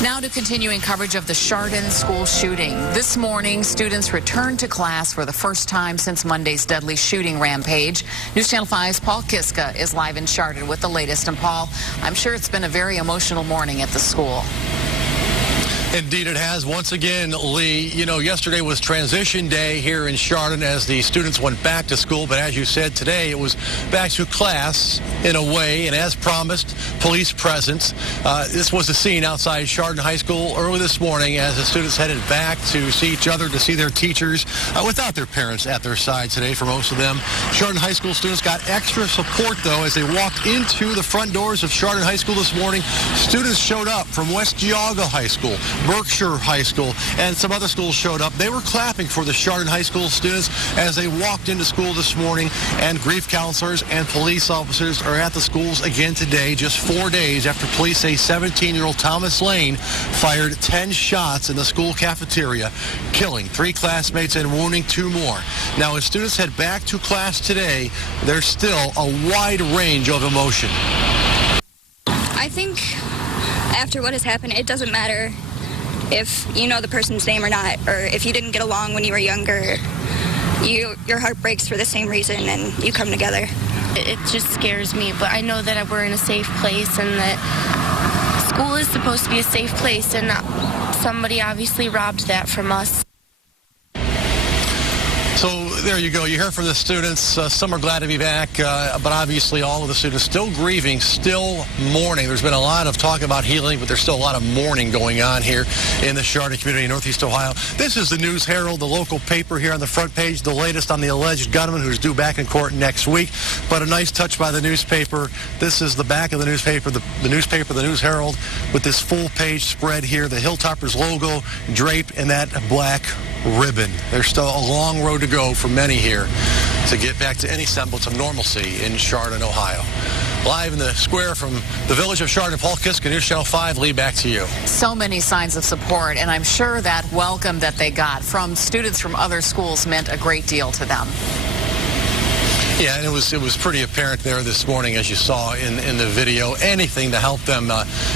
Now to continuing coverage of the Chardon school shooting. This morning, students returned to class for the first time since Monday's deadly shooting rampage. News Channel 5's Paul Kiska is live in Chardon with the latest. And Paul, I'm sure it's been a very emotional morning at the school. Indeed it has. Once again, Lee, you know, yesterday was transition day here in Chardon as the students went back to school. But as you said, today it was back to class in a way. And as promised, police presence. This was the scene outside Chardon High School early this morning as the students headed back to see each other, to see their teachers without their parents at their side today for most of them. Chardon High School students got extra support, though, as they walked into the front doors of Chardon High School this morning. Students showed up from West Geauga High School, Berkshire High School, and some other schools showed up. They were clapping for the Chardon High School students as they walked into school this morning, and grief counselors and police officers are at the schools again today, just 4 days after police say 17-year-old Thomas Lane fired 10 shots in the school cafeteria, killing 3 classmates and wounding 2 more. Now, as students head back to class today, there's still a wide range of emotion. I think after what has happened, it doesn't matter if you know the person's name or not, or if you didn't get along when you were younger. Your heart breaks for the same reason, and you come together. It just scares me, but I know that we're in a safe place and that school is supposed to be a safe place, and somebody obviously robbed that from us. So there you go. You hear from the students. Some are glad to be back, but obviously all of the students still grieving, still mourning. There's been a lot of talk about healing, but there's still a lot of mourning going on here in the Chardon community in Northeast Ohio. This is the News Herald, the local paper here on the front page, the latest on the alleged gunman who's due back in court next week. But a nice touch by the newspaper. This is the back of the newspaper, the News Herald, with this full-page spread here, the Hilltoppers logo draped in that black ribbon. There's still a long road to go for many here to get back to any semblance of normalcy in Chardon, Ohio. Live in the square from the village of Chardon, Paul Kiska, News Channel 5. Lee, back to you. So many signs of support, and I'm sure that welcome that they got from students from other schools meant a great deal to them. Yeah, and it was pretty apparent there this morning, as you saw in the video. Anything to help them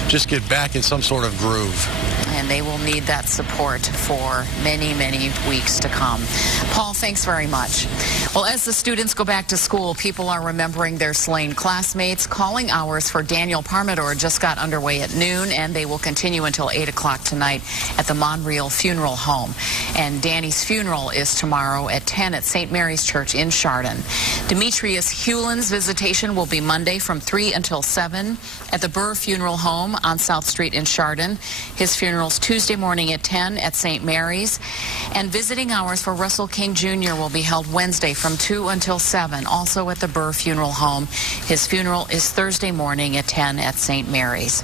just get back in some sort of groove. And they will need that support for many, many weeks to come. Paul, thanks very much. Well, as the students go back to school, people are remembering their slain classmates. Calling hours for Daniel Parmidor just got underway at noon, and they will continue until 8 o'clock tonight at the Monreal Funeral Home. And Danny's funeral is tomorrow at 10 at St. Mary's Church in Chardon. Demetrius Hewlin's visitation will be Monday from 3 until 7 at the Burr Funeral Home on South Street in Chardon. His funeral's Tuesday morning at 10 at St. Mary's. And visiting hours for Russell King Jr. will be held Wednesday from 2 until 7, also at the Burr Funeral Home. His funeral is Thursday morning at 10 at St. Mary's.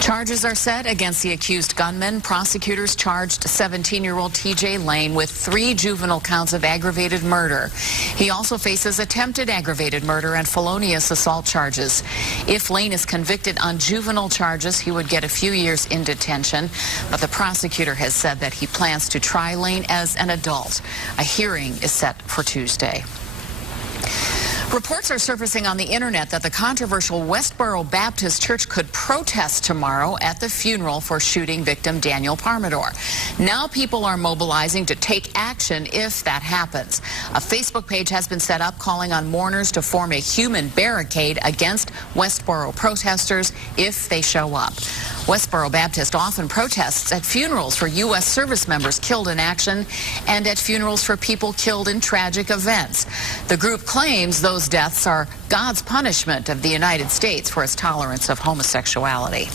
Charges are set against the accused gunman. Prosecutors charged 17-year-old TJ Lane with 3 juvenile counts of aggravated murder. He also faces attempted aggravated murder and felonious assault charges. If Lane is convicted on juvenile charges, he would get a few years in detention. But the prosecutor has said that he plans to try Lane as an adult. A hearing is set for Tuesday. Reports are surfacing on the internet that the controversial Westboro Baptist Church could protest tomorrow at the funeral for shooting victim Daniel Parmidor. Now people are mobilizing to take action if that happens. A Facebook page has been set up calling on mourners to form a human barricade against Westboro protesters if they show up. Westboro Baptist often protests at funerals for U.S. service members killed in action and at funerals for people killed in tragic events. The group claims those deaths are God's punishment of the United States for its tolerance of homosexuality.